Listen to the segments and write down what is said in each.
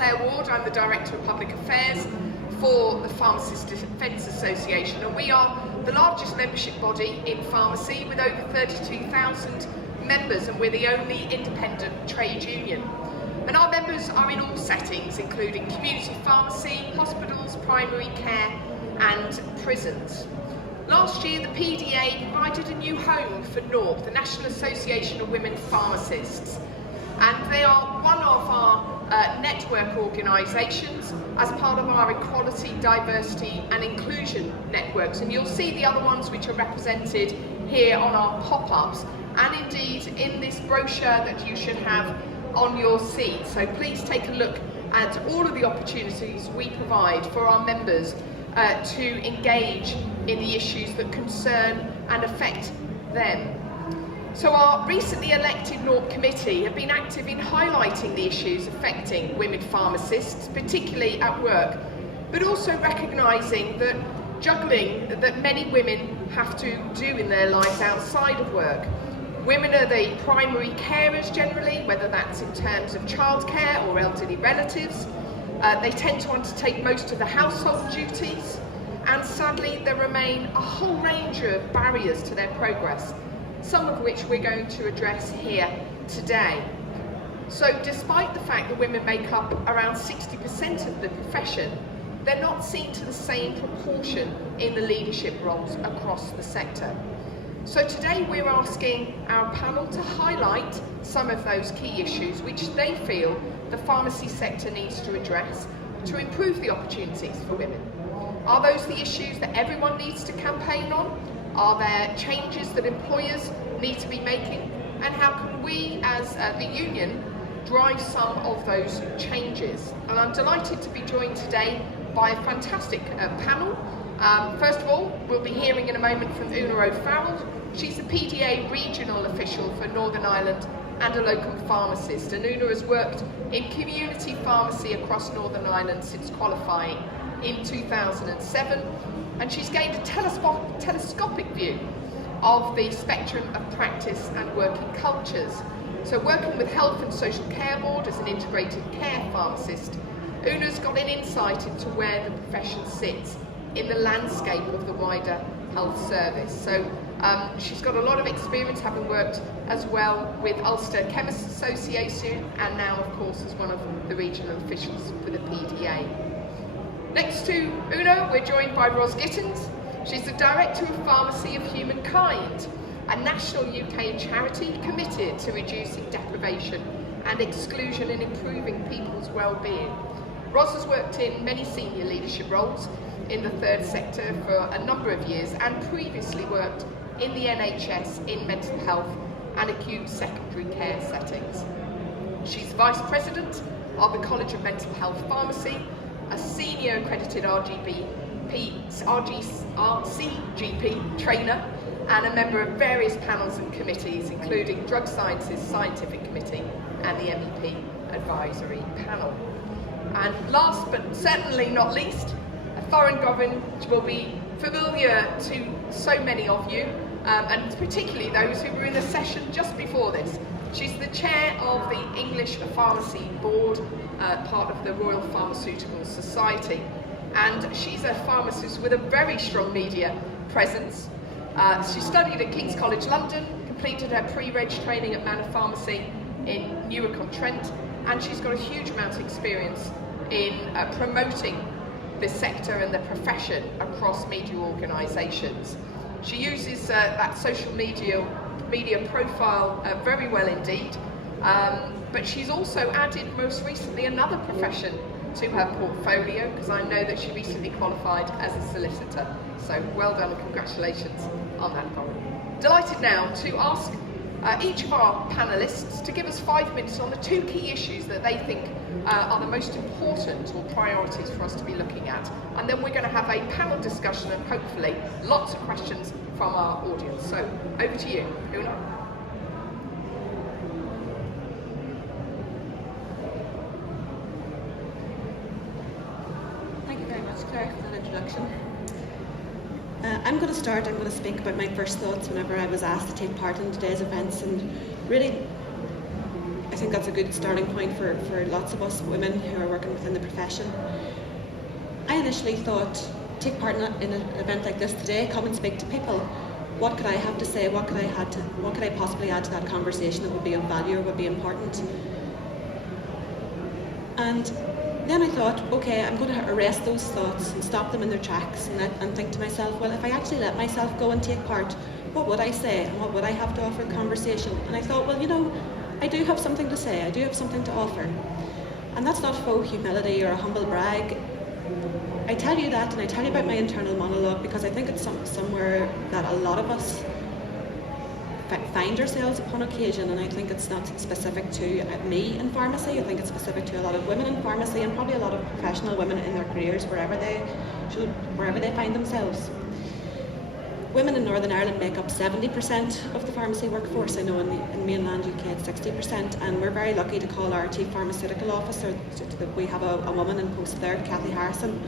Claire Ward. I'm the Director of Public Affairs for the Pharmacists Defence Association, and we are the largest membership body in pharmacy with over 32,000 members, and we're the only independent trade union. And our members are in all settings, including community pharmacy, hospitals, primary care and prisons. Last year, the PDA provided a new home for NORP, the National Association of Women Pharmacists, and they are one of our network organisations as part of our equality, diversity and inclusion networks. And you'll see the other ones which are represented here on our pop-ups, and indeed in this brochure that you should have on your seat. So please take a look at all of the opportunities we provide for our members to engage in the issues that concern and affect them. So our recently elected NORP committee have been active in highlighting the issues affecting women pharmacists, particularly at work, but also recognising that juggling that many women have to do in their lives outside of work. Women are the primary carers generally, whether that's in terms of childcare or elderly relatives. They tend to undertake most of the household duties, and sadly there remain a whole range of barriers to their progress, some of which we're going to address here today. So despite the fact that women make up around 60% of the profession, they're not seen to the same proportion in the leadership roles across the sector. So today we're asking our panel to highlight some of those key issues which they feel the pharmacy sector needs to address to improve the opportunities for women. Are those the issues that everyone needs to campaign on? Are there changes that employers need to be making? And how can we as the union drive some of those changes? And I'm delighted to be joined today by a fantastic panel. First of all, we'll be hearing in a moment from Una O'Farrell. She's the PDA regional official for Northern Ireland and a local pharmacist. And Una has worked in community pharmacy across Northern Ireland since qualifying in 2007. And she's gained a telescopic view of the spectrum of practice and working cultures. So working with Health and Social Care Board as an integrated care pharmacist, Una's got an insight into where the profession sits in the landscape of the wider health service. So she's got a lot of experience, having worked as well with Ulster Chemists Association and now of course as one of the regional officials for the PDA. Next to Una, we're joined by Ros Gittins. She's the Director of Pharmacy of Humankind, a national UK charity committed to reducing deprivation and exclusion and improving people's well-being. Ros has worked in many senior leadership roles in the third sector for a number of years and previously worked in the NHS in mental health and acute secondary care settings. She's Vice President of the College of Mental Health Pharmacy, a senior accredited RCGP trainer, and a member of various panels and committees, including Drug Sciences Scientific Committee and the MEP Advisory Panel. And last but certainly not least, a foreign government will be familiar to so many of you, and particularly those who were in the session just before this. She's the chair of the English Pharmacy Board, part of the Royal Pharmaceutical Society, and she's a pharmacist with a very strong media presence. She studied at King's College London, completed her pre-reg training at Manor Pharmacy in Newark-on-Trent, and she's got a huge amount of experience in promoting the sector and the profession across media organisations. She uses that social media profile very well indeed, but she's also added most recently another profession to her portfolio, because I know that she recently qualified as a solicitor. So well done and congratulations on that, Corinne. Delighted now to ask each of our panellists to give us 5 minutes on the two key issues that they think are the most important or priorities for us to be looking at. And then we're going to have a panel discussion and hopefully lots of questions from our audience. So over to you, Una. Thank you very much, Claire, for that introduction. I'm going to speak about my first thoughts whenever I was asked to take part in today's events, and really, I think that's a good starting point for lots of us women who are working within the profession. I initially thought, take part in an event like this today, come and speak to people. What could I have to say? What could I possibly add to that conversation that would be of value or would be important? And then I thought, okay, I'm going to arrest those thoughts and stop them in their tracks and think to myself, well, if I actually let myself go and take part, what would I say and what would I have to offer the conversation? And I thought, well, you know, I do have something to say, I do have something to offer. And that's not faux humility or a humble brag. I tell you that, and I tell you about my internal monologue because I think it's somewhere that a lot of us find ourselves upon occasion, and I think it's not specific to me in pharmacy. I think it's specific to a lot of women in pharmacy and probably a lot of professional women in their careers wherever they find themselves. Women in Northern Ireland make up 70% of the pharmacy workforce. I know in mainland UK it's 60%, and we're very lucky to call our Chief Pharmaceutical Officer. We have a woman in post there, Cathy Harrison.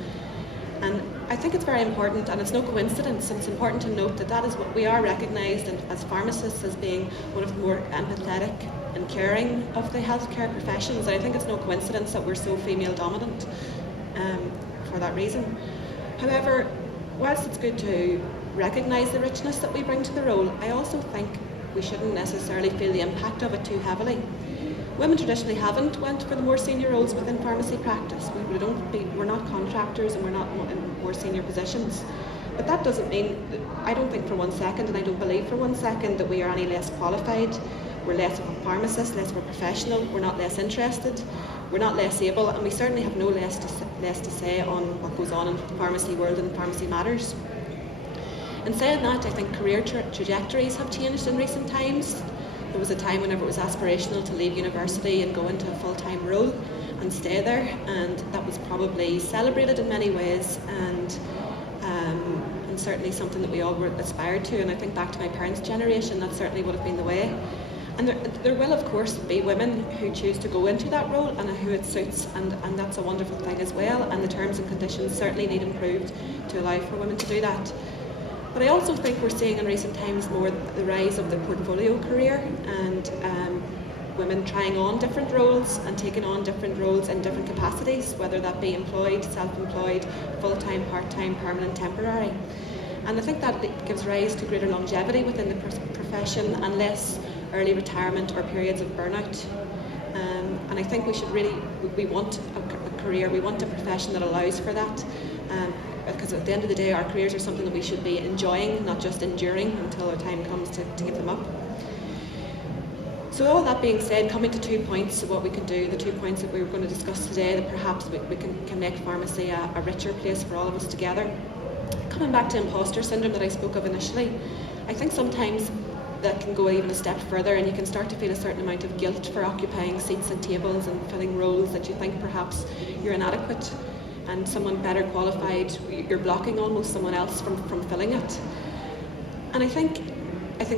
And I think it's very important, and it's no coincidence, and it's important to note that is what we are recognised as pharmacists as being one of the more empathetic and caring of the healthcare professions. And I think it's no coincidence that we're so female dominant for that reason. However, whilst it's good to recognise the richness that we bring to the role, I also think we shouldn't necessarily feel the impact of it too heavily. Women traditionally haven't went for the more senior roles within pharmacy practice. We're not contractors and we're not in more senior positions. But that doesn't mean, I don't think for one second, and I don't believe for one second, that we are any less qualified. We're less of a pharmacist, less of a professional, we're not less interested, we're not less able, and we certainly have no less to say on what goes on in the pharmacy world and pharmacy matters. In saying that, I think career trajectories have changed in recent times. There was a time whenever it was aspirational to leave university and go into a full-time role and stay there, and that was probably celebrated in many ways, and certainly something that we all were aspired to. And I think back to my parents' generation, that certainly would have been the way. And there will of course be women who choose to go into that role and who it suits, and that's a wonderful thing as well, and the terms and conditions certainly need improved to allow for women to do that. But I also think we're seeing in recent times more the rise of the portfolio career, and women trying on different roles and taking on different roles in different capacities, whether that be employed, self-employed, full-time, part-time, permanent, temporary. And I think that gives rise to greater longevity within the profession and less early retirement or periods of burnout. And I think we want a career, we want a profession that allows for that. Because at the end of the day, our careers are something that we should be enjoying, not just enduring until our time comes to give them up. So all that being said, coming to 2 points of what we can do, the 2 points that we were going to discuss today, that perhaps we can make pharmacy a richer place for all of us together. Coming back to imposter syndrome that I spoke of initially, I think sometimes that can go even a step further, and you can start to feel a certain amount of guilt for occupying seats and tables and filling roles that you think perhaps you're inadequate, and someone better qualified, you're blocking almost someone else from filling it. And I think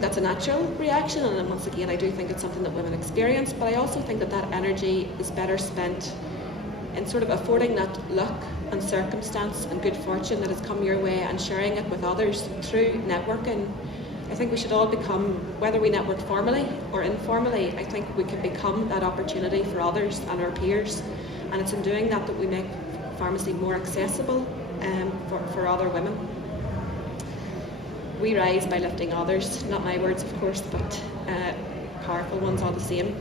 that's a natural reaction, and once again I do think it's something that women experience, but I also think that energy is better spent in sort of affording that luck and circumstance and good fortune that has come your way and sharing it with others through networking. I think we should all become, whether we network formally or informally, I think we can become that opportunity for others and our peers, and it's in doing that that we make pharmacy more accessible for other women. We rise by lifting others, not my words of course, but powerful ones all the same.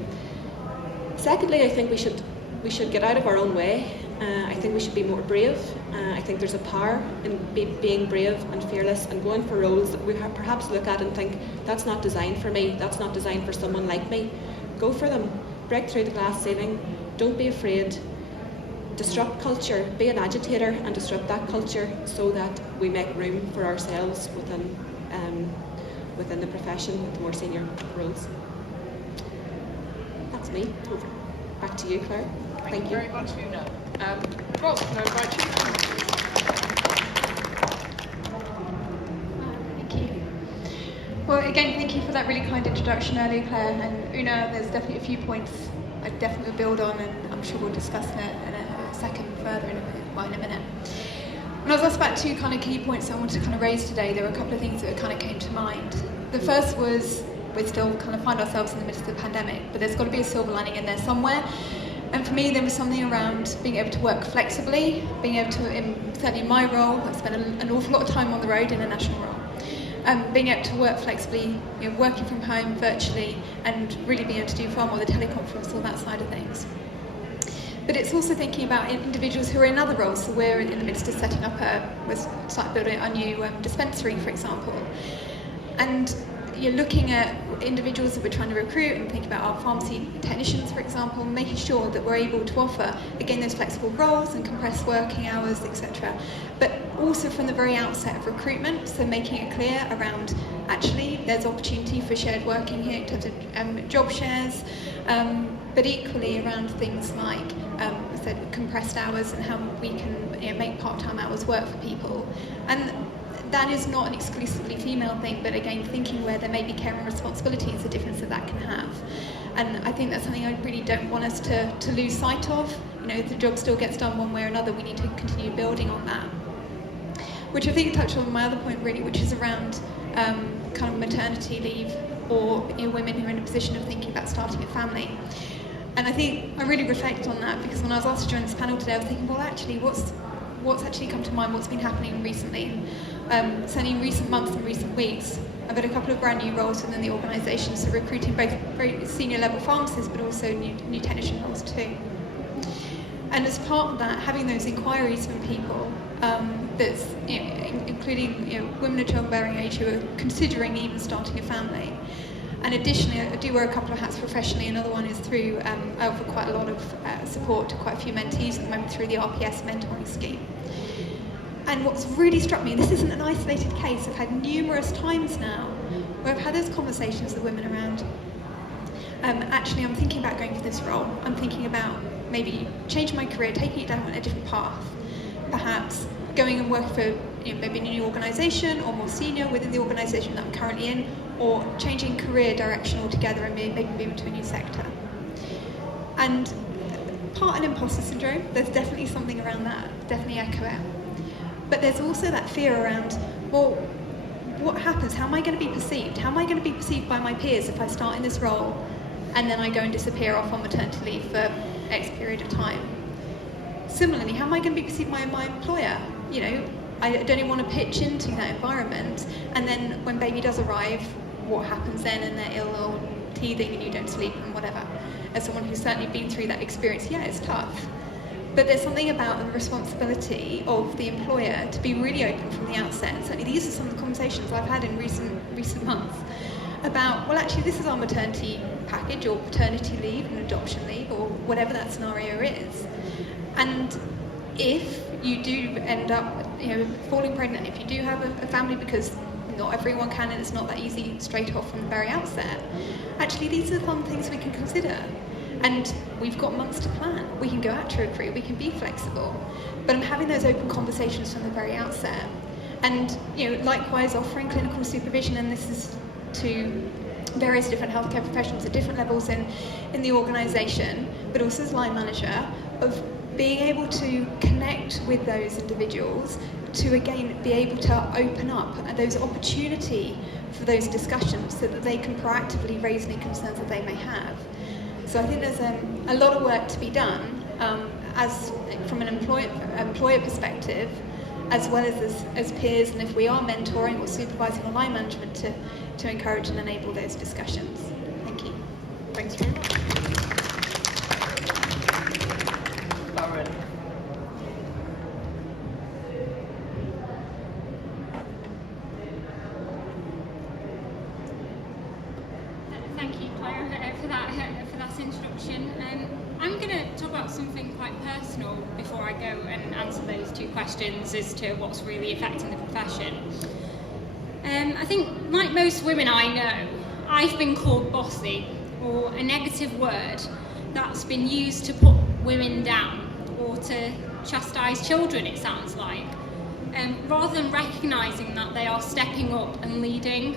Secondly, I think we should get out of our own way. I think we should be more brave. I think there's a power in being brave and fearless and going for roles that we perhaps look at and think, that's not designed for me, that's not designed for someone like me. Go for them, break through the glass ceiling, don't be afraid, disrupt culture, be an agitator and disrupt that culture so that we make room for ourselves within the profession with the more senior roles. That's me. Over. Back to you, Claire. Thank you very much, Una. Rob, can I invite you? Thank you. Well, again, thank you for that really kind introduction earlier, Claire. And Una, there's definitely a few points I'd definitely build on, and I'm sure we'll discuss in a second further in a minute. When I was asked about 2 kind of key points I wanted to kind of raise today, there were a couple of things that kind of came to mind. The first was we still kind of find ourselves in the midst of the pandemic, but there's got to be a silver lining in there somewhere. And for me, there was something around being able to work flexibly, being able to, certainly in my role, I spent an awful lot of time on the road in a national role. Being able to work flexibly, working from home virtually, and really being able to do far more the teleconference, all that side of things. But it's also thinking about individuals who are in other roles. So we're in the midst of setting up we're starting building a new dispensary, for example. And you're looking at individuals that we're trying to recruit and think about our pharmacy technicians, for example, making sure that we're able to offer, again, those flexible roles and compressed working hours, etc. But also from the very outset of recruitment, so making it clear around, actually, there's opportunity for shared working here in terms of job shares, but equally around things like, I said, compressed hours and how we can make part-time hours work for people. And that is not an exclusively female thing, but again, thinking where there may be care and responsibilities, the difference that can have. And I think that's something I really don't want us to lose sight of. If the job still gets done one way or another, we need to continue building on that. Which I think touched on my other point really, which is around kind of maternity leave or women who are in a position of thinking about starting a family. And I think I really reflect on that because when I was asked to join this panel today, I was thinking, well, actually, what's actually come to mind, what's been happening recently? Certainly in recent months and recent weeks, I've had a couple of brand new roles within the organisation, so recruiting both very senior level pharmacists, but also new technician roles too. And as part of that, having those inquiries from people, that's including women of childbearing age who are considering even starting a family. And additionally, I do wear a couple of hats professionally. Another one is through, I offer quite a lot of support to quite a few mentees at the moment through the RPS mentoring scheme. And what's really struck me, this isn't an isolated case, I've had numerous times now where I've had those conversations with women around, actually I'm thinking about going for this role, I'm thinking about maybe changing my career, taking it down a different path, perhaps going and work for maybe a new organisation or more senior within the organisation that I'm currently in, or changing career direction altogether and maybe moving to a new sector. And part an imposter syndrome, there's definitely something around that, definitely echo it. But there's also that fear around, well, what happens? How am I going to be perceived? How am I going to be perceived by my peers if I start in this role and then I go and disappear off on maternity leave for X period of time? Similarly, how am I going to be perceived by my employer? I don't even want to pitch into that environment, and then when baby does arrive, what happens then? And they're ill or teething and you don't sleep and whatever. As someone who's certainly been through that experience, yeah, it's tough. But there's something about the responsibility of the employer to be really open from the outset. And certainly these are some of the conversations I've had in recent months about, well, actually, this is our maternity package or paternity leave and adoption leave or whatever that scenario is. And if you do end up, falling pregnant, if you do have a family, because not everyone can and it's not that easy straight off from the very outset, actually these are some things we can consider. And we've got months to plan. We can go out to recruit, we can be flexible. But I'm having those open conversations from the very outset. And likewise offering clinical supervision, and this is to various different healthcare professionals at different levels in the organisation, but also as line manager, of being able to connect with those individuals to again be able to open up those opportunity for those discussions so that they can proactively raise any concerns that they may have. So I think there's a lot of work to be done as from an employer perspective, as well as peers, and if we are mentoring or supervising or line management to encourage and enable those discussions. Thank you. Thanks very much. Lauren. Thank you, Claire, for that introduction. I'm going to talk about something quite personal before I go and answer those two questions as to what's really affecting the profession. I think, like most women I know, I've been called bossy, or a negative word that's been used to put women down or to chastise children, it sounds like, rather than recognising that they are stepping up and leading.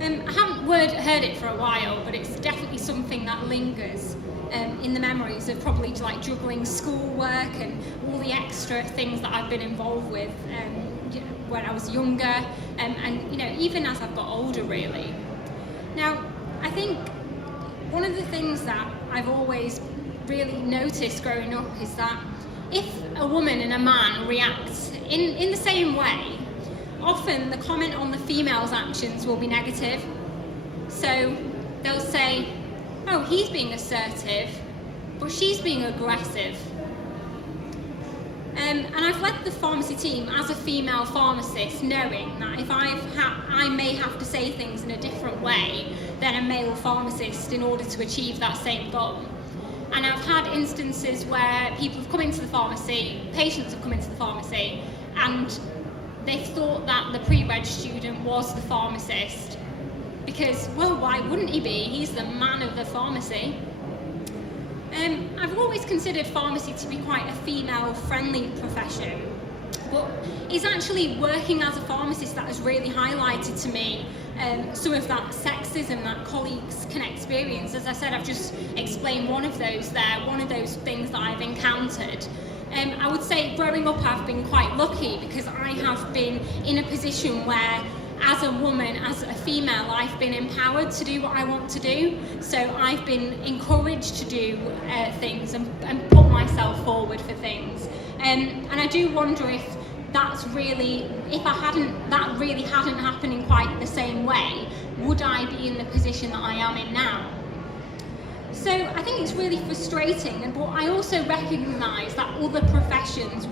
I haven't heard it for a while, but it's definitely something that lingers in the memories of probably like juggling schoolwork and all the extra things that I've been involved with when I was younger, and even as I've got older, really. Now, I think one of the things that I've always really noticed growing up is that if a woman and a man react in the same way, often the comment on the female's actions will be negative. So they'll say, oh, he's being assertive, but she's being aggressive. And I've led the pharmacy team as a female pharmacist, knowing that if I may have to say things in a different way than a male pharmacist in order to achieve that same goal. And I've had instances where people have come into the pharmacy, patients have come into the pharmacy, and they've thought that the pre-reg student was the pharmacist because, well, why wouldn't he be? He's the man of the pharmacy. I've always considered pharmacy to be quite a female-friendly profession, but it's actually working as a pharmacist that has really highlighted to me some of that sexism that colleagues can experience. As I said, I've just explained one of those there, one of those things that I've encountered. I would say growing up I've been quite lucky because I have been in a position where as a woman, as a female, I've been empowered to do what I want to do. So I've been encouraged to do things and put myself forward for things. And I do wonder if that really hadn't happened in quite the same way, would I be in the position that I am in now? So I think it's really frustrating, but I also recognise that other professions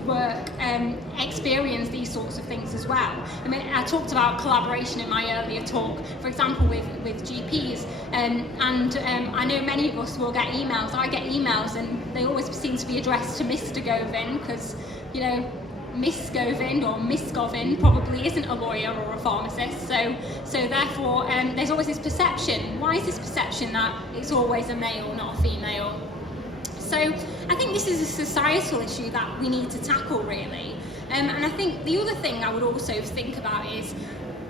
experience these sorts of things as well. I mean, I talked about collaboration in my earlier talk, for example, with GPs, and I know many of us will get emails. I get emails, and they always seem to be addressed to Mr. Govin because, you know, Miss Govin or Miss Govin probably isn't a lawyer or a pharmacist, so therefore there's always this perception. Why is this perception that it's always a male, not a female? So I think this is a societal issue that we need to tackle, really. And I think the other thing I would also think about is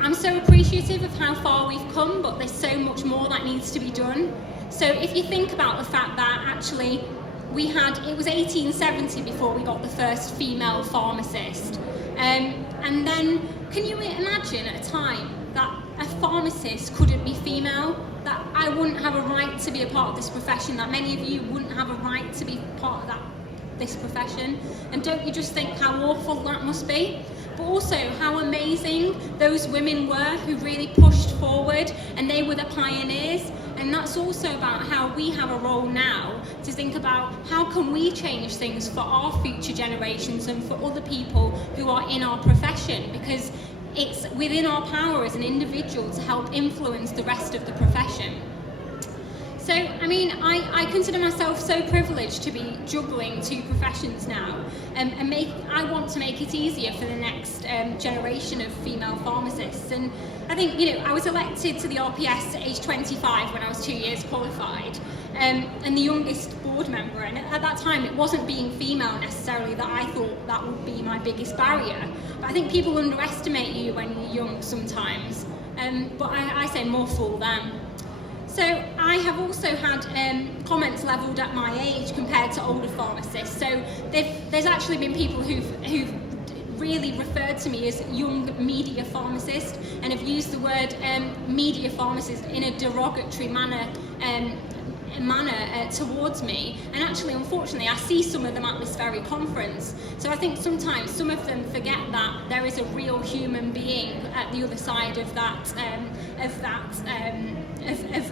I'm so appreciative of how far we've come, but there's so much more that needs to be done. So if you think about the fact that actually it was 1870 before we got the first female pharmacist. And then, can you imagine at a time that a pharmacist couldn't be female, that I wouldn't have a right to be a part of this profession, that many of you wouldn't have a right to be part of this profession? And don't you just think how awful that must be? But also how amazing those women were who really pushed forward, and they were the pioneers. And that's also about how we have a role now to think about how can we change things for our future generations and for other people who are in our profession, because it's within our power as an individual to help influence the rest of the profession. So, I mean, I consider myself so privileged to be juggling two professions now, and I want to make it easier for the next generation of female pharmacists. And I think, you know, I was elected to the RPS at age 25 when I was 2 years qualified, and the youngest board member. And at that time, it wasn't being female necessarily that I thought that would be my biggest barrier. But I think people underestimate you when you're young sometimes. But I say more fool them. So I have also had comments levelled at my age compared to older pharmacists. So there's actually been people who've really referred to me as young media pharmacist, and have used the word media pharmacist in a derogatory manner towards me. And actually, unfortunately, I see some of them at this very conference. So I think sometimes some of them forget that there is a real human being at the other side of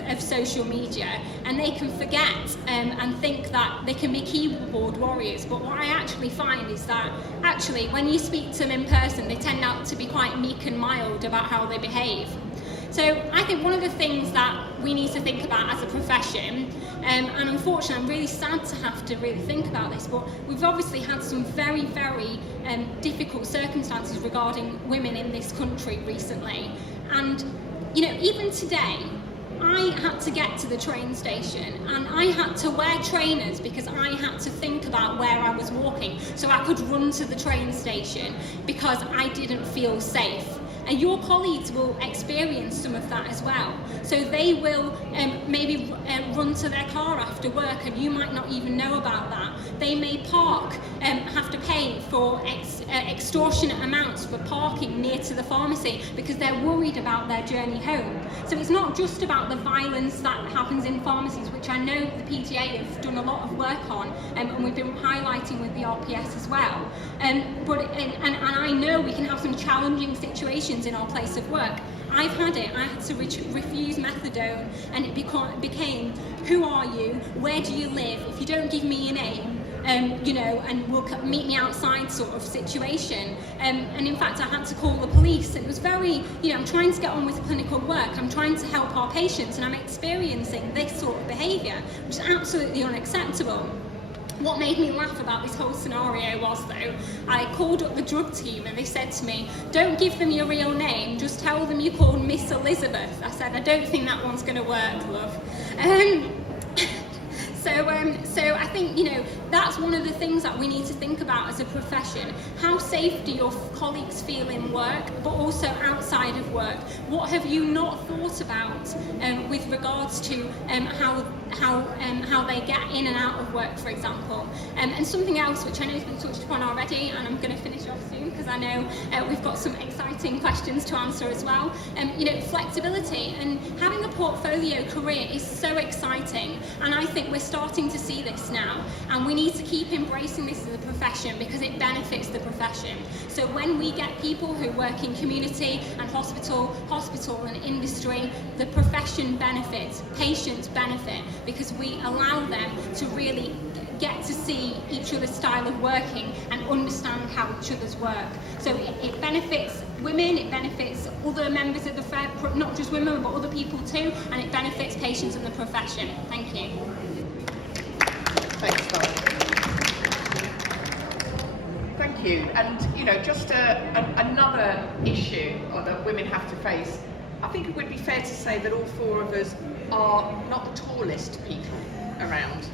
of social media, and they can forget and think that they can be keyboard warriors. But what I actually find is that actually when you speak to them in person, they tend out to be quite meek and mild about how they behave. So I think one of the things that we need to think about as a profession, and unfortunately I'm really sad to have to really think about this, but we've obviously had some very, very difficult circumstances regarding women in this country recently. And, you know, even today, I had to get to the train station and I had to wear trainers because I had to think about where I was walking so I could run to the train station because I didn't feel safe. And your colleagues will experience some of that as well. So they will maybe run to their car after work, and you might not even know about that. They may park, have to pay for extortionate amounts for parking near to the pharmacy because they're worried about their journey home. So it's not just about the violence that happens in pharmacies, which I know the PTA have done a lot of work on, and we've been highlighting with the RPS as well. But I know we can have some challenging situations in our place of work. I've had it. I had to refuse methadone, and it became, who are you? Where do you live? If you don't give me your name, and will meet me outside sort of situation. And in fact, I had to call the police, and it was very, I'm trying to get on with clinical work. I'm trying to help our patients, and I'm experiencing this sort of behaviour, which is absolutely unacceptable. What made me laugh about this whole scenario was, though, I called up the drug team and they said to me, don't give them your real name, just tell them you're called Miss Elizabeth. I said, I don't think that one's going to work, love. So I think, that's one of the things that we need to think about as a profession. How safe do your colleagues feel in work, but also outside of work? What have you not thought about with regards to how they get in and out of work, for example? And something else which I know has been touched upon already, and I'm going to finish off soon because I know we've got some exciting questions to answer as well. Flexibility and having a portfolio career is so exciting, and I think we're starting to see this now, and we need to keep embracing this as a profession because it benefits the profession. So when we get people who work in community and hospital and industry, the profession benefits, patients benefit, because we allow them to really get to see each other's style of working and understand how each other's work. So it benefits women, it benefits other members of the fair, not just women but other people too, and it benefits patients and the profession. Thank you. Thanks, Carl. Thank you. And just another issue that women have to face. I think it would be fair to say that all four of us are not the tallest people around,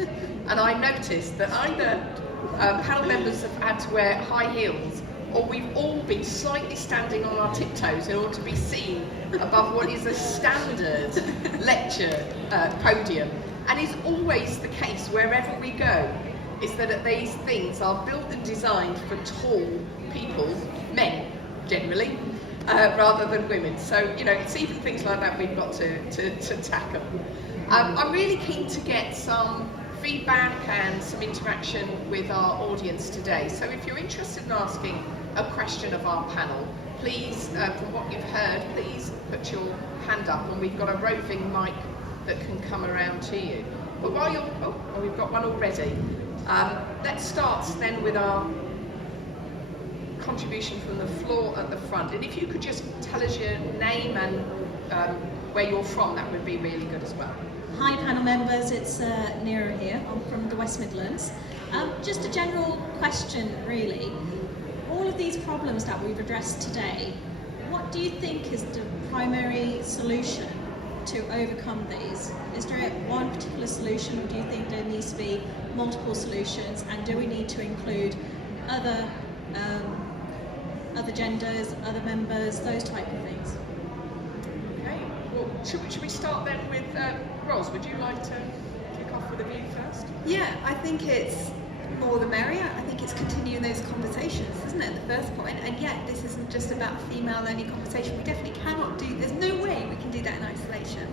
and I noticed that either panel members have had to wear high heels, or we've all been slightly standing on our tiptoes in order to be seen above what is a standard lecture podium. And is always the case wherever we go, is that these things are built and designed for tall people, men generally, rather than women. So it's even things like that we've got to tackle. I'm really keen to get some feedback and some interaction with our audience today. So if you're interested in asking a question of our panel, please, from what you've heard, please put your hand up, and we've got a roving mic that can come around to you. But while you're, we've got one already. Let's start then with our contribution from the floor at the front. And if you could just tell us your name and where you're from, that would be really good as well. Hi panel members, it's Neera here. I'm from the West Midlands. Just a general question really. All of these problems that we've addressed today, what do you think is the primary solution to overcome these? Is there one particular solution, or do you think there needs to be multiple solutions, and do we need to include other genders, other members, those type of things? Okay, well, should we start then with Ros? Would you like to kick off with a view first? Yeah, I think it's more the merrier. I think it's continuing those conversations, isn't it, the first point? And yet, this isn't just about a female-only conversation. We definitely cannot do, there's no way we can do that in isolation.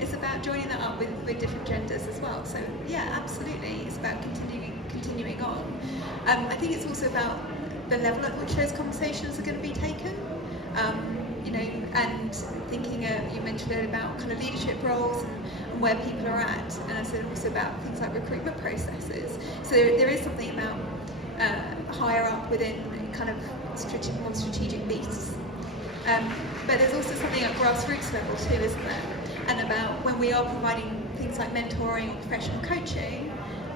It's about joining that up with different genders as well. So yeah, absolutely, it's about continuing on. I think it's also about the level at which those conversations are going to be taken. And thinking, you mentioned earlier about kind of leadership roles and where people are at, and I said also about things like recruitment processes. So there is something about higher up within kind of more strategic beats. But there's also something at grassroots level too, isn't there? And about when we are providing things like mentoring or professional coaching,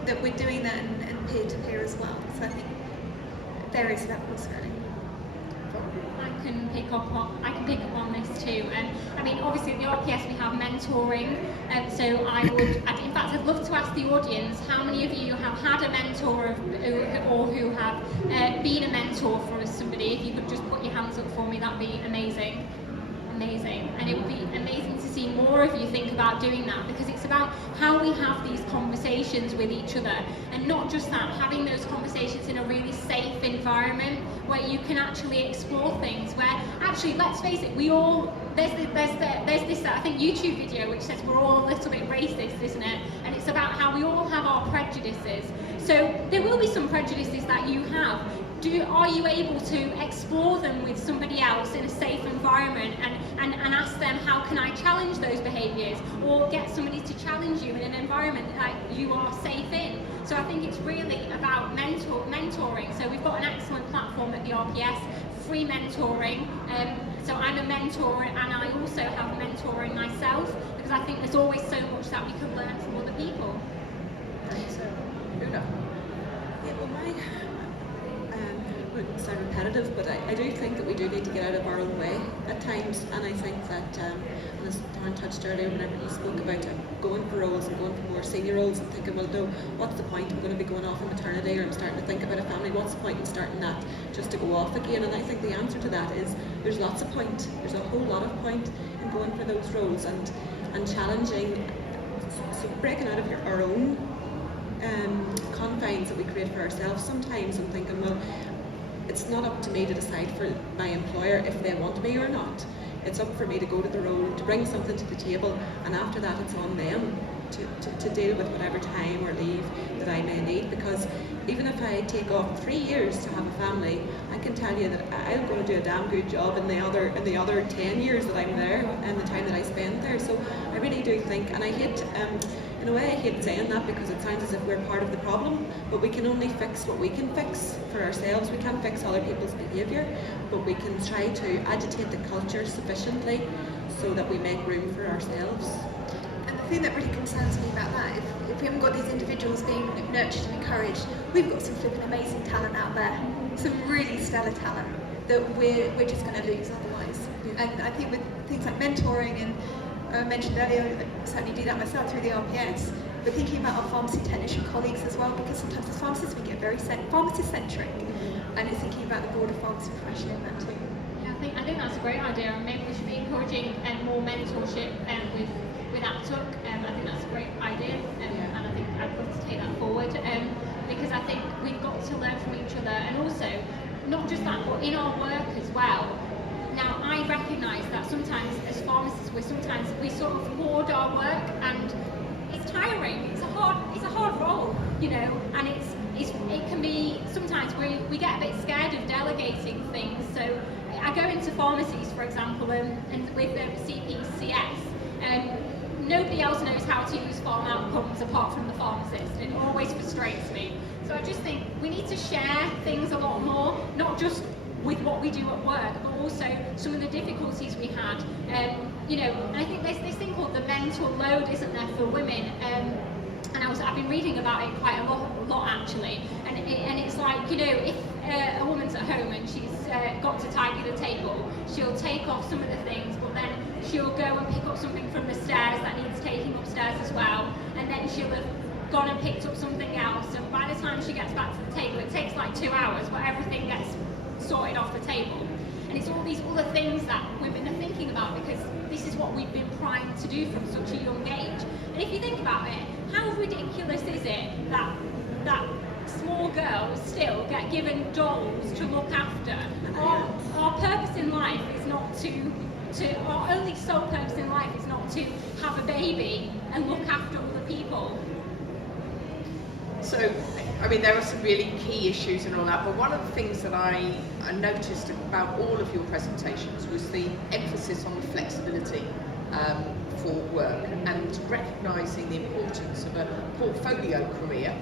that we're doing that in peer-to-peer as well. So I think there is levels really. I can pick up on this too. I mean, obviously at the RPS we have mentoring, so in fact I'd love to ask the audience how many of you have had a mentor or who have been a mentor for somebody. If you could just put your hands up for me, that'd be amazing. amazing, and it would be amazing to see more of you think about doing that, because it's about how we have these conversations with each other, and not just that, having those conversations in a really safe environment where you can actually explore things, where actually, let's face it, we all, there's this I think YouTube video which says we're all a little bit racist, isn't it? And it's about how we all have our prejudices. So there will be some prejudices that you have. Are you able to explore them with somebody else in a safe environment and ask them, how can I challenge those behaviours, or get somebody to challenge you in an environment that you are safe in? So I think it's really about mentoring. So we've got an excellent platform at the RPS, free mentoring. So I'm a mentor, and I also have mentoring myself, because I think there's always so much that we can learn from other people. So, Una? Yeah, well, wouldn't sound repetitive, but I do think that we do need to get out of our own way at times, and I think that, as Darren touched earlier, whenever you spoke about going for roles and going for more senior roles and thinking, well, no, what's the point? I'm going to be going off on maternity, or I'm starting to think about a family. What's the point in starting that just to go off again? And I think the answer to that is there's lots of point. There's a whole lot of point in going for those roles and challenging, so breaking out of our own confines that we create for ourselves sometimes, and thinking, well, it's not up to me to decide for my employer if they want me or not. It's up for me to go to the role, to bring something to the table, and after that it's on them to deal with whatever time or leave that I may need. Because even if I take off 3 years to have a family, I can tell you that I'm going to do a damn good job in the other 10 years that I'm there and the time that I spend there. So I really do think, and I hate, in a way I hate saying that, because it sounds as if we're part of the problem, but we can only fix what we can fix for ourselves. We can't fix other people's behaviour, but we can try to agitate the culture sufficiently so that we make room for ourselves. And the thing that really concerns me about that, if we haven't got these individuals being nurtured and encouraged, we've got some flipping amazing talent out there, some really stellar talent that we're just going to lose otherwise. And I think with things like mentoring, and I mentioned earlier, I certainly do that myself through the RPS, but thinking about our pharmacy technician colleagues as well, because sometimes as pharmacists we get very pharmacist-centric, and it's thinking about the broader pharmacy profession in that too. Yeah, I think that's a great idea, and maybe we should be encouraging more mentorship with APTUC. I think that's a great idea, and I think I'd love to take that forward, because I think we've got to learn from each other, and also not just that, but in our work as well. Now, I recognise that sometimes as pharmacists we sort of hoard our work, and it's tiring. It's a hard role, you know, and it can be, sometimes we get a bit scared of delegating things. So I go into pharmacies, for example, and with CPCS, nobody else knows how to use farm outcomes apart from the pharmacist. It always frustrates me. So I just think we need to share things a lot more, not just with what we do at work, but also some of the difficulties we had. You know, and I think there's this thing called the mental load, isn't there, for women? And I've been reading about it quite a lot actually. And it's like, you know, if a woman's at home and she's got to tidy the table, she'll take off some of the things, but then she'll go and pick up something from the stairs that needs taking upstairs as well, and then she'll have gone and picked up something else, and by the time she gets back to the table, it takes like 2 hours, but everything gets sorted off the table. And it's all these other things that women are thinking about, because this is what we've been primed to do from such a young age. And if you think about it, how ridiculous is it that small girls still get given dolls to look after? Our purpose in life is not our only sole purpose in life is not to have a baby and look after other people. So, I mean, there are some really key issues and all that, but one of the things that I noticed about all of your presentations was the emphasis on the flexibility for work, and recognising the importance of a portfolio career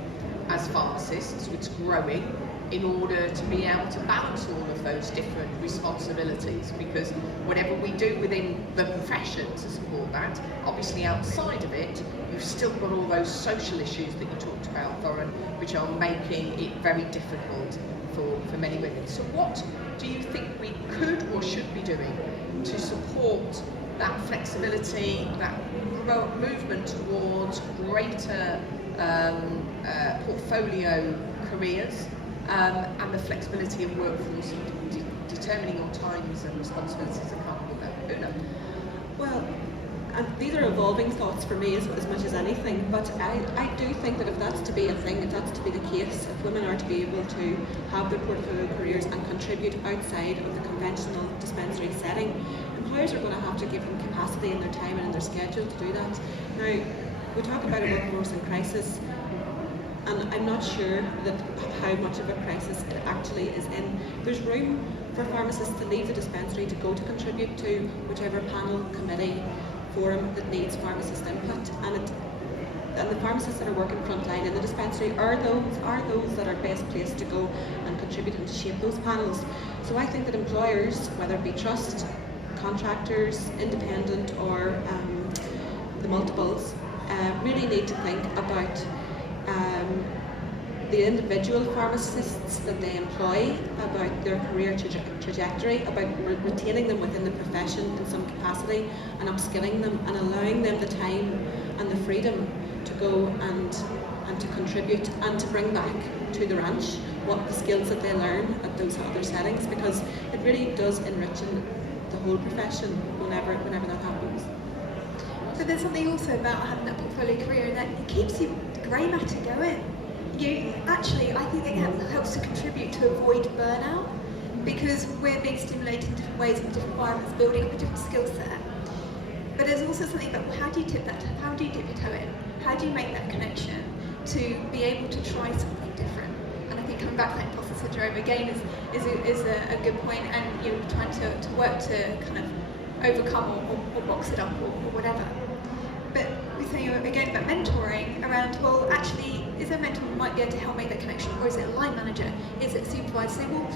as pharmacists, which is growing, in order to be able to balance all of those different responsibilities, because whatever we do within the profession to support that, obviously outside of it, you've still got all those social issues that you talked about, Thorin, which are making it very difficult for many women. So what do you think we could or should be doing to support that flexibility, that movement towards greater portfolio careers, and the flexibility of workforce, and determining your times and responsibilities that come with that? Una? Well, and these are evolving thoughts for me as much as anything, but I do think that if that's to be a thing, if that's to be the case, if women are to be able to have their portfolio careers and contribute outside of the conventional dispensary setting, employers are going to have to give them capacity in their time and in their schedule to do that. Now, we talk about a workforce in crisis, and I'm not sure that how much of a crisis it actually is in. There's room for pharmacists to leave the dispensary to go to contribute to whichever panel, committee, forum that needs pharmacist input, and the pharmacists that are working frontline in the dispensary are those that are best placed to go and contribute and to shape those panels. So I think that employers, whether it be trust, contractors, independent, or the multiples, really need to think about the individual pharmacists that they employ, about their career trajectory, about retaining them within the profession in some capacity and upskilling them and allowing them the time and the freedom to go and to contribute and to bring back to the ranch what the skills that they learn at those other settings, because it really does enrich the whole profession whenever that happens. But there's something also about having that portfolio career that it keeps your grey matter going. I think it helps to contribute to avoid burnout, because we're being stimulated in different ways in different environments, building up a different skill set. But there's also something about how do you dip your toe in? How do you make that connection to be able to try something different? And I think coming back to that imposter syndrome again is a good point, and you're trying to work to kind of overcome or box it up or whatever. But we're saying again about mentoring around, well, actually, is there a mentor who might be able to help make that connection, or is it a line manager? Is it a supervisor? Say, well,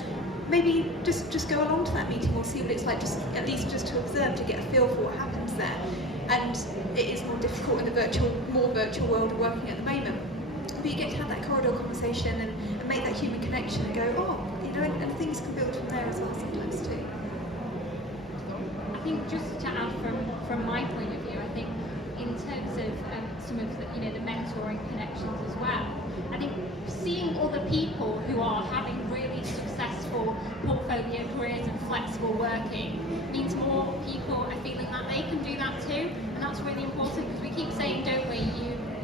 maybe just go along to that meeting or see what it's like, at least to observe, to get a feel for what happens there. And it is more difficult in the more virtual world of working at the moment. But you get to have that corridor conversation and make that human connection and go, and things can build from there as well sometimes too. I think just to add from my point of view, I think in terms of some of the mentoring connections as well, I think seeing other people who are having really successful portfolio careers and flexible working means more people are feeling that they can do that too, and that's really important, because we keep saying, don't we,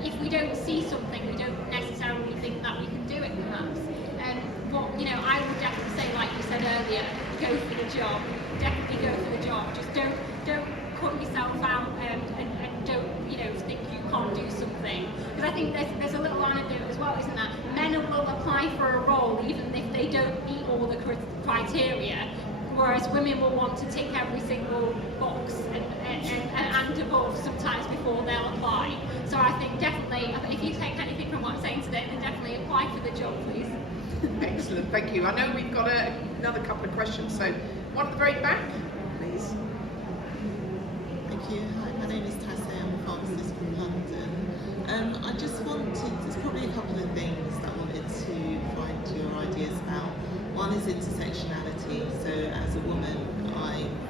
if we don't see something, we don't necessarily think that we can do it perhaps. But I would definitely say, like you said earlier, go for the job. Definitely go for the job. Just don't cut yourself out and don't think you can't do something. Because I think there's a little anecdote as well, isn't there? Men will apply for a role even if they don't meet all the criteria, whereas women will want to tick every single box and above sometimes before they'll apply. So I think definitely, if you take anything from what I'm saying today, then definitely apply for the job, please. Excellent, thank you. I know we've got another couple of questions, so one at the very back, please. Thank you. Hi, my name is Tassie. I'm a pharmacist from London. I just there's probably a couple of things that I wanted to find your ideas about. One is intersectionality. So as a woman,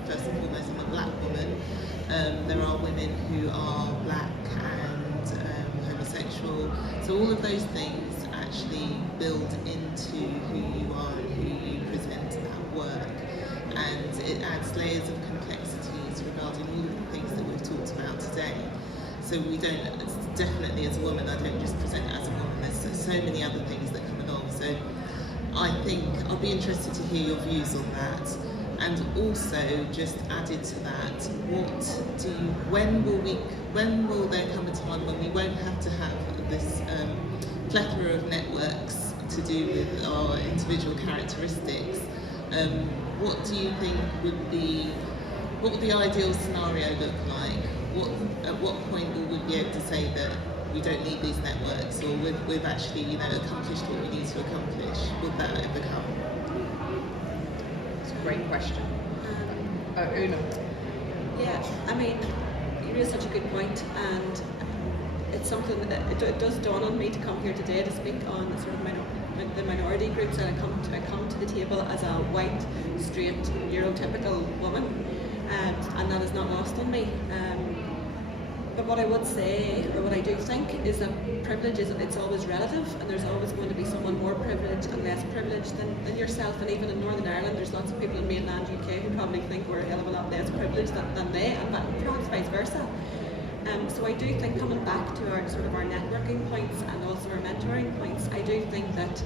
first and foremost, I'm a black woman. There are women who are black and homosexual. So all of those things actually build into who you are and who you present at work. And it adds layers of complexities regarding all of the things that we've talked about today. So we don't, definitely as a woman, I don't just present as a woman, there's so many other things that come along. So I think I'll be interested to hear your views on that. And also, just added to that, when will there come a time when we won't have to have this plethora of networks to do with our individual characteristics? What do you think would the ideal scenario look like? At what point will we be able to say that we don't need these networks, or we've actually accomplished what we need to accomplish? Would that ever come? It's a great question. Una. Yeah, I mean, you raise such a good point, and it's something that it does dawn on me to come here today to speak on the sort of the minority groups that I come to the table as a white, straight, neurotypical woman, and that is not lost on me. But what I would say, or what I do think, is that privilege it's always relative, and there's always going to be someone more privileged and less privileged than yourself. And even in Northern Ireland, there's lots of people in mainland UK who probably think we're a hell of a lot less privileged than they, and perhaps vice versa. So I do think, coming back to our sort of our networking points and also our mentoring points, I do think that,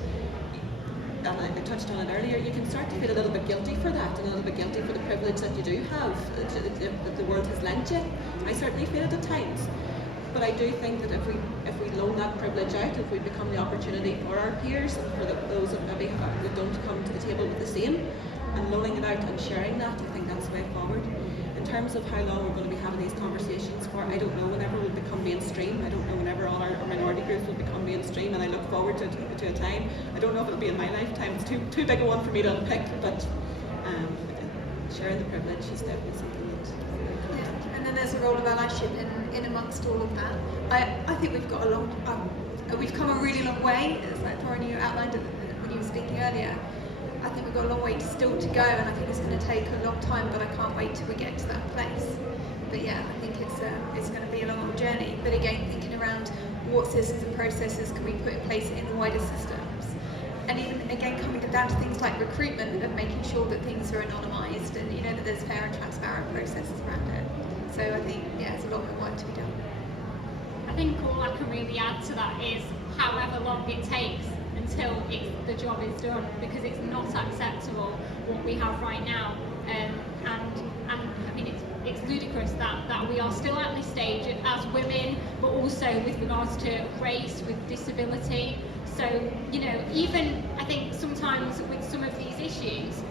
and I touched on it earlier, you can start to feel a little bit guilty for that, and a little bit guilty for the privilege that you do have, that the world has lent you. I certainly feel it at times. But I do think that if we loan that privilege out, if we become the opportunity for our peers and for those that maybe that don't come to the table with the same, and loaning it out and sharing that, I think that's the way forward. In terms of how long we're going to be having these conversations for, I don't know whenever we'll become mainstream. I don't know whenever all our minority groups will become mainstream, and I look forward to a time. I don't know if it'll be in my lifetime. It's too big a one for me to unpick, but sharing the privilege is definitely something that... Yeah, and then there's a role of allyship in amongst all of that. I think we've got we've come a really long way, as like Torrin, you outlined it when you were speaking earlier. I think we've got a long way still to go, and I think it's going to take a long time, but I can't wait till we get to that place. But yeah, I think it's going to be a long journey. But again, thinking around what systems and processes can we put in place in the wider systems, and even again coming down to things like recruitment and making sure that things are anonymised, and you know that there's fair and transparent processes around it. So I think there's a lot more work to be done. I think all I can really add to that is however long it takes until the job is done, because it's not acceptable what we have right now, and I mean it's ludicrous that we are still at this stage as women, but also with regards to race, with disability. So you know, even I think sometimes with some of these issues,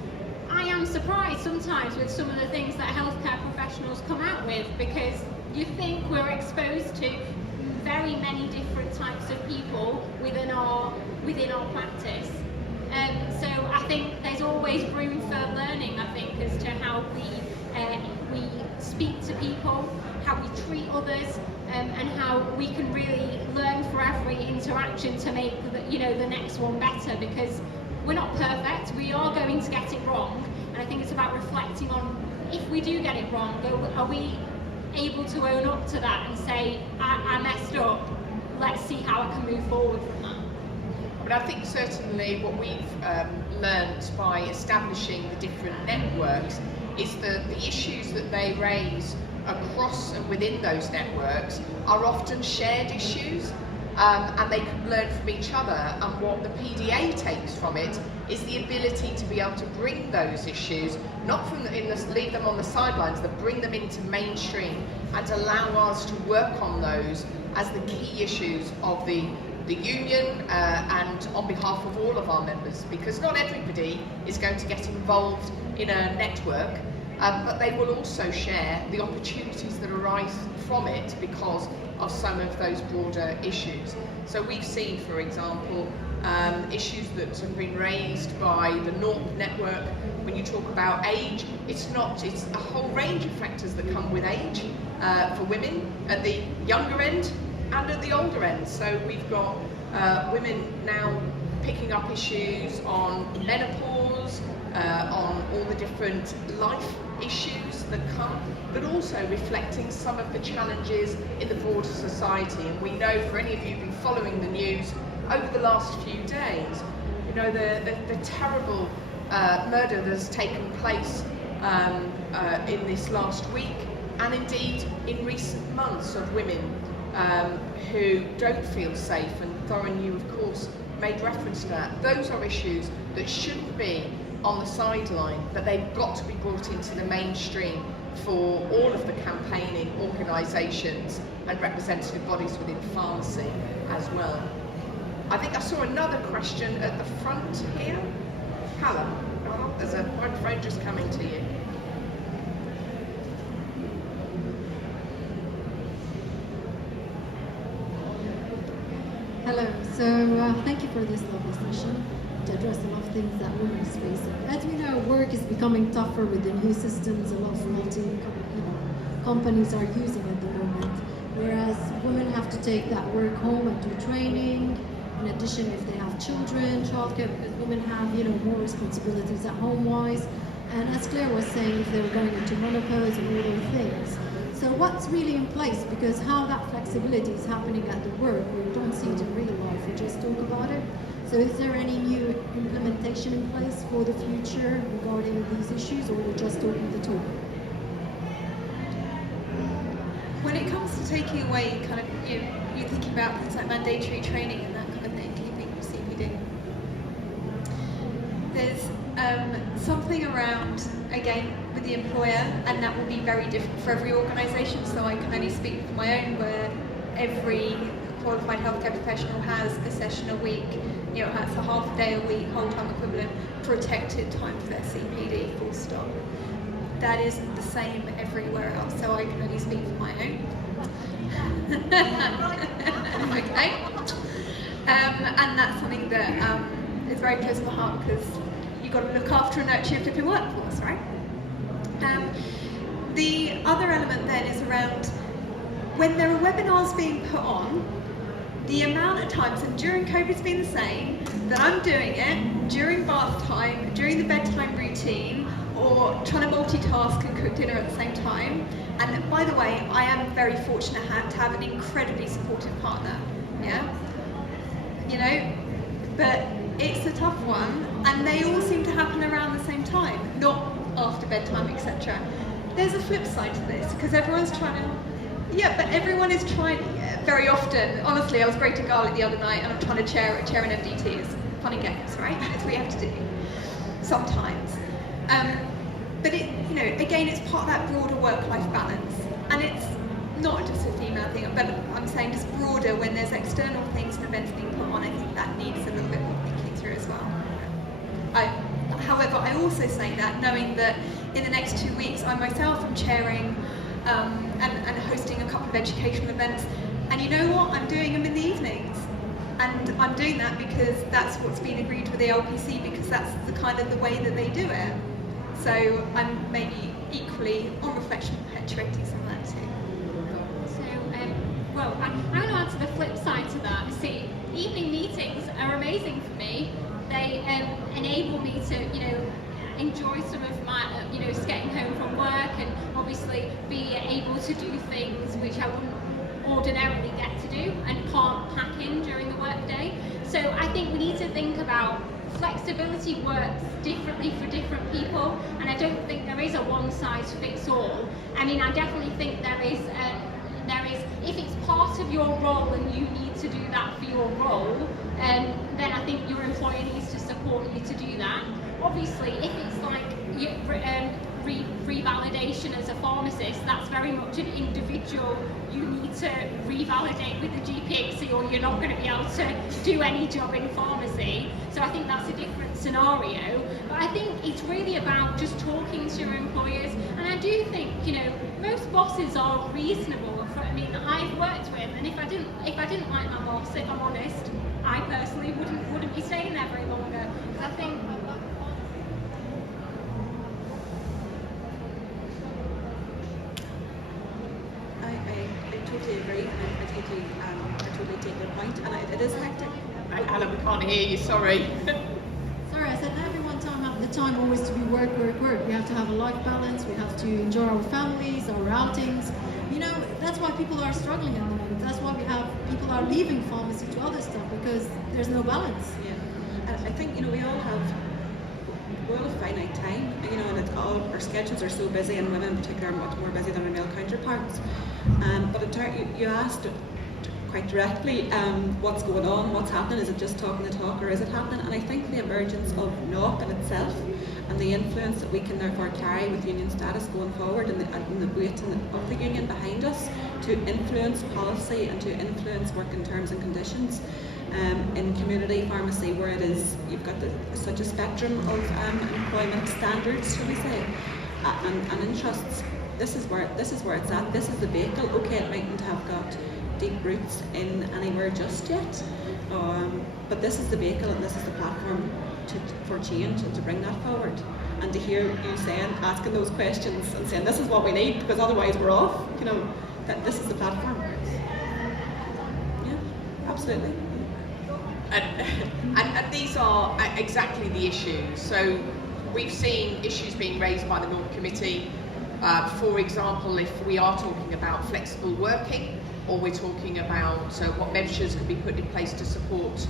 I am surprised sometimes with some of the things that healthcare professionals come out with, because you think we're exposed to very many different types of people within our practice. So I think there's always room for learning, I think, as to how we speak to people, how we treat others, and how we can really learn for every interaction to make the next one better, because we're not perfect, we are going to get it wrong, and I think it's about reflecting on, if we do get it wrong, are we able to own up to that and say, I messed up, let's see how I can move forward from that. But I think certainly what we've learnt by establishing the different networks is that the issues that they raise across and within those networks are often shared issues, and they can learn from each other, and what the PDA takes from it is the ability to be able to bring those issues, not leave them on the sidelines, but bring them into mainstream and allow us to work on those as the key issues of the union, and on behalf of all of our members, because not everybody is going to get involved in a network, but they will also share the opportunities that arise from it because of some of those broader issues. So we've seen, for example, issues that have been raised by the North Network. When you talk about age, it's a whole range of factors that come with age for women at the younger end and at the older end. So we've got women now picking up issues on menopause, on all the different life issues that come, but also reflecting some of the challenges in the broader society. And we know, for any of you who've been following the news over the last few days, you know, the terrible murder that has taken place in this last week, and indeed in recent months, of women who don't feel safe. And Thorin, you of course made reference to that. Those are issues that shouldn't be on the sideline, but they've got to be brought into the mainstream for all of the campaigning organisations and representative bodies within pharmacy as well. I think I saw another question at the front here. Callum, there's a microphone just coming to you. Hello, so thank you for this lovely session to address a lot of things that women are facing. As we know, work is becoming tougher with the new systems a lot of companies are using at the moment, whereas women have to take that work home and do training. In addition, if they have children, childcare, because women have more responsibilities at home-wise. And as Claire was saying, if they were going into menopause and all those things. So what's really in place? Because how that flexibility is happening at the work, we don't see it in real life, we just talk about it. So is there any new implementation in place for the future regarding these issues, or we're just talking the talk? When it comes to taking away kind of, you're thinking about things like mandatory training and that kind of thing, keeping CPD. There's something around, again, with the employer, and that will be very different for every organisation, so I can only speak for my own, where every qualified healthcare professional has a session a week, has a half a day a week, whole-time equivalent, protected time for their CPD, full stop. That isn't the same everywhere else, so I can only speak for my own. Okay. And that's something that is very close to my heart, because you've got to look after and nurture your flipping workforce, right? The other element then is around when there are webinars being put on, the amount of times, and during COVID's been the same, that I'm doing it during bath time, during the bedtime routine, or trying to multitask and cook dinner at the same time. And by the way, I am very fortunate to have an incredibly supportive partner, but it's a tough one, and they all seem to happen around the same time, not after bedtime, etc. There's a flip side to this, because everyone's trying to, everyone is trying, very often, honestly, I was great at Garlic the other night, and I'm trying to chair an MDT. It's fun and games, right? That's what you have to do, sometimes. But again, it's part of that broader work-life balance, and it's not just a female thing, but I'm saying just broader, when there's external things and events being put on, I think that needs a little bit more thinking through as well. However, I also say that knowing that in the next 2 weeks, I myself am chairing and hosting a couple of educational events, and you know what, I'm doing them in the evenings. And I'm doing that because that's what's been agreed with the LPC, because that's the kind of the way that they do it. So I'm maybe equally, on reflection, perpetuating some of that too. So, I'm going to answer the flip side to that. See, evening meetings are amazing for me. They enable me to, enjoy some of my, just getting home from work, and obviously be able to do things which I wouldn't ordinarily get to do and can't pack in during the workday. So I think we need to think about flexibility works differently for different people, and I don't think there is a one-size-fits-all. I mean, I definitely think there is, if it's part of your role and you need to do that for your role, then I think your employer needs to support you to do that. Obviously, if it's like revalidation as a pharmacist, that's very much an individual. You need to revalidate with the GPHC, or you're not going to be able to do any job in pharmacy. So I think that's a different scenario. But I think it's really about just talking to your employers. And I do think, most bosses are reasonable. I mean, I've worked with, and if I didn't like my boss, if I'm honest, I personally wouldn't be staying there very longer. Because I think. I totally agree, and I totally take your point, and it is hectic. Alan, we can't hear you, sorry. Sorry, I said everyone don't have the time always to be work. We have to have a life balance, we have to enjoy our families, our outings. That's why people are struggling at the moment. That's why people are leaving pharmacy to other stuff, because there's no balance. Yeah, and I think, we all have finite time, and it's all, our schedules are so busy, and women in particular are much more busy than our male counterparts. But in turn, you asked quite directly, what's going on, what's happening, is it just talking the talk, or is it happening? And I think the emergence of NOC in itself, and the influence that we can therefore carry with union status going forward, and the weight of the union behind us to influence policy and to influence working terms and conditions in community pharmacy, where you've got such a spectrum of employment standards, shall we say, and interests. This is where it's at. This is the vehicle. Okay, it mightn't have got deep roots in anywhere just yet, but this is the vehicle, and this is the platform for change, and to bring that forward, and to hear you asking those questions and saying this is what we need, because otherwise we're off. That this is the platform. Yeah, absolutely. And these are exactly the issues. So we've seen issues being raised by the North Committee. For example, if we are talking about flexible working, or we're talking about what measures can be put in place to support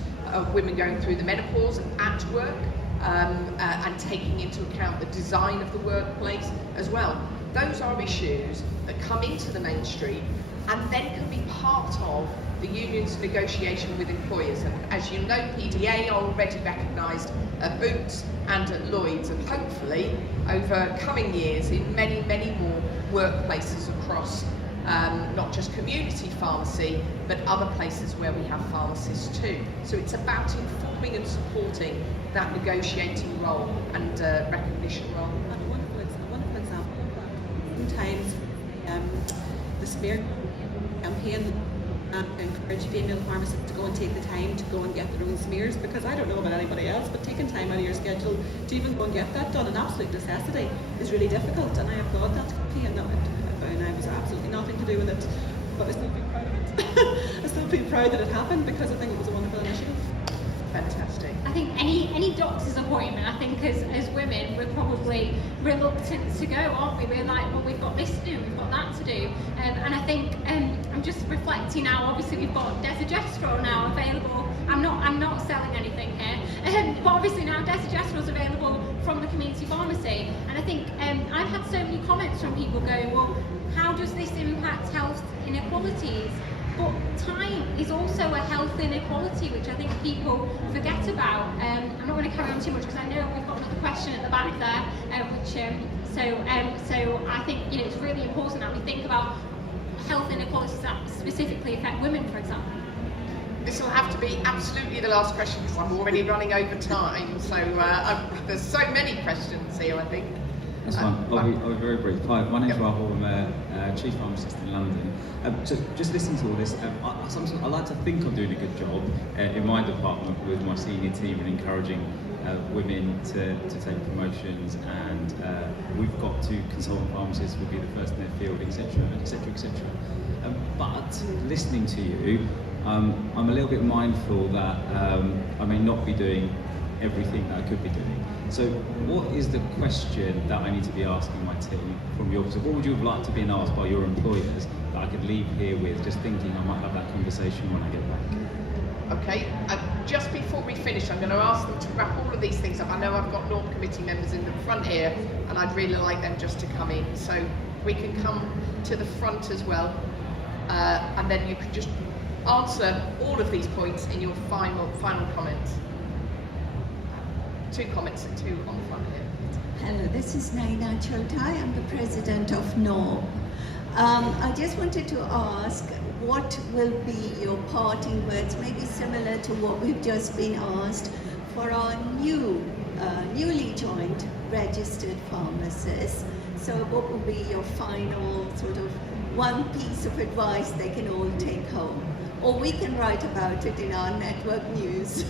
women going through the menopause at work, and taking into account the design of the workplace as well. Those are issues that come into the mainstream and then can be part of the union's negotiation with employers. And as you know, PDA are already recognised at Boots and at Lloyd's, and hopefully over coming years in many, many more workplaces across not just community pharmacy, but other places where we have pharmacists too. So it's about informing and supporting that negotiating role and recognition role. And a wonderful example of that. Sometimes the smear campaign encourage female pharmacists to go and take the time to go and get their own smears, because I don't know about anybody else, but taking time out of your schedule to even go and get that done, an absolute necessity, is really difficult. And I applaud that campaign. And I was absolutely nothing to do with it, but I still feel proud of it. I still feel proud that it happened, because I think it was a wonderful initiative. Fantastic. I think any doctor's appointment, I think as women, we're probably reluctant to go, aren't we? We're like, well, we've got this to do, we've got that to do. And I think, I'm just reflecting now, obviously we've got desogestrel now available. I'm not selling anything here, but obviously now desogestrel is available from the community pharmacy. And I think I've had so many comments from people going, well, how does this impact health inequalities? But time is also a health inequality, which I think people forget about. I'm not going to carry on too much, because I know we've got another question at the back there, so I think it's really important that we think about health inequalities that specifically affect women, for example. This will have to be absolutely the last question, because I'm already running over time. So there's so many questions here, I think. That's fine. I'll be very brief. Hi, my name's Rahul. I'm a chief pharmacist in London. So just listening to all this, I like to think I'm doing a good job in my department with my senior team and encouraging women to take promotions, and we've got to consultant pharmacists will be the first in their field, etc., etc., etc. But listening to you, I'm a little bit mindful that I may not be doing everything that I could be doing. So what is the question that I need to be asking my team from your perspective? What would you have liked to be asked by your employers that I could leave here with, just thinking I might have that conversation when I get back? Okay, just before we finish, I'm going to ask them to wrap all of these things up. I know I've got North Committee members in the front here, and I'd really like them just to come in. So we can come to the front as well, and then you can just answer all of these points in your final comments. 2 comments and 2 on the front here. Hello, this is Naina Chotai. I'm the president of NOB. I just wanted to ask, what will be your parting words, maybe similar to what we've just been asked, for our newly joined registered pharmacists? So what will be your final sort of one piece of advice they can all take home? Or we can write about it in our network news.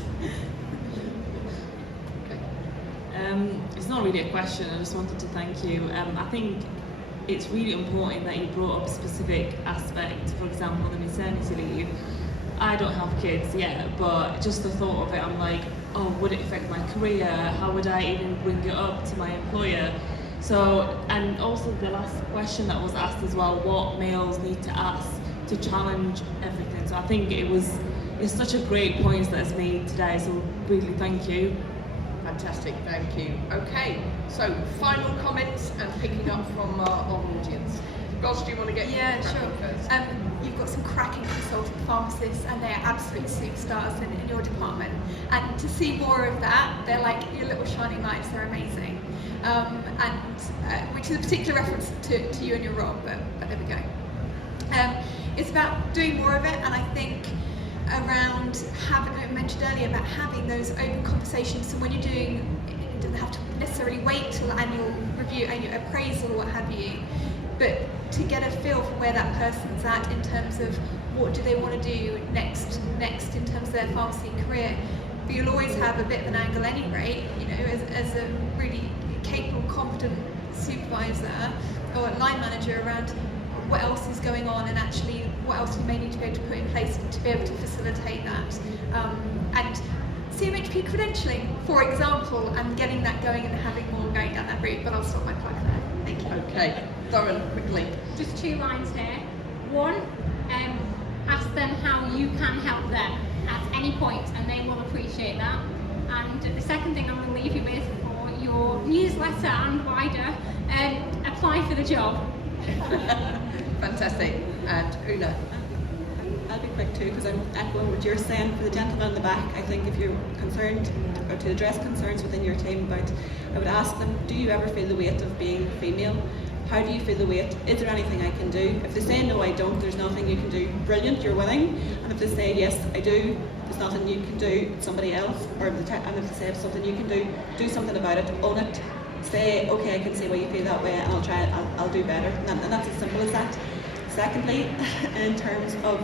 It's not really a question, I just wanted to thank you. I think it's really important that you brought up a specific aspect, for example, the maternity leave. I don't have kids yet, but just the thought of it, I'm like, oh, would it affect my career? How would I even bring it up to my employer? So, and also the last question that was asked as well, what males need to ask to challenge everything. So I think it's such a great point that's made today, so really thank you. Fantastic, thank you. Okay, so final comments and picking up from our audience. Gosh, do you want to get sure. first? You've got some cracking consultant pharmacists, and they're absolute superstars in your department. And to see more of that, they're like your little shining lights. They're amazing. Which is a particular reference to you and your role, but there we go. It's about doing more of it, and I think around having, I mentioned earlier about having those open conversations. So when you're doing, you don't have to necessarily wait till annual review, annual appraisal, or what have you, but to get a feel for where that person's at in terms of what do they want to do next in terms of their pharmacy career. But you'll always have a bit of an angle anyway, as a really capable, competent supervisor or line manager around what else is going on, and actually what else you may need to be able to put in place to be able to facilitate that. And CMHP credentialing, for example, and getting that going and having more going down that route. But I'll stop my plug there. Thank you. Okay, Doran, quickly. Just 2 lines here. One, ask them how you can help them at any point, and they will appreciate that. And the second thing I'm going to leave you with for your newsletter and wider, apply for the job. Fantastic. And Una. I'll be quick too, because I'm echoing what you're saying. For the gentleman in the back, I think if you're concerned or to address concerns within your team about, I would ask them, do you ever feel the weight of being female? How do you feel the weight? Is there anything I can do? If they say no, I don't, there's nothing you can do. Brilliant, you're winning. And if they say yes, I do, there's nothing you can do. It's somebody else. And if they say it's something you can do something about it. Own it. Say, okay, I can see why you feel that way, and I'll try it. I'll do better. And that's as simple as that. Secondly, in terms of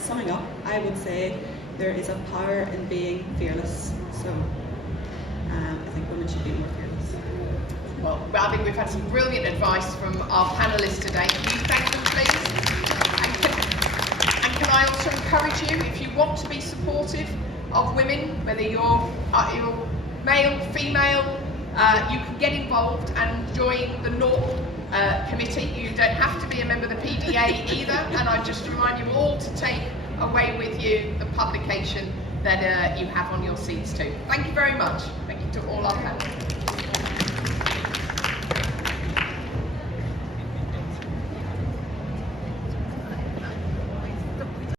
summing up, I would say there is a power in being fearless. So I think women should be more fearless. Well, I think we've had some brilliant advice from our panellists today. Can you thank them, please? And can I also encourage you, if you want to be supportive of women, whether you're male, female, you can get involved and join the NORP committee. You don't have to be a member of the PDA either, and I just remind you all to take away with you the publication that you have on your seats too. Thank you very much. Thank you to all our panelists.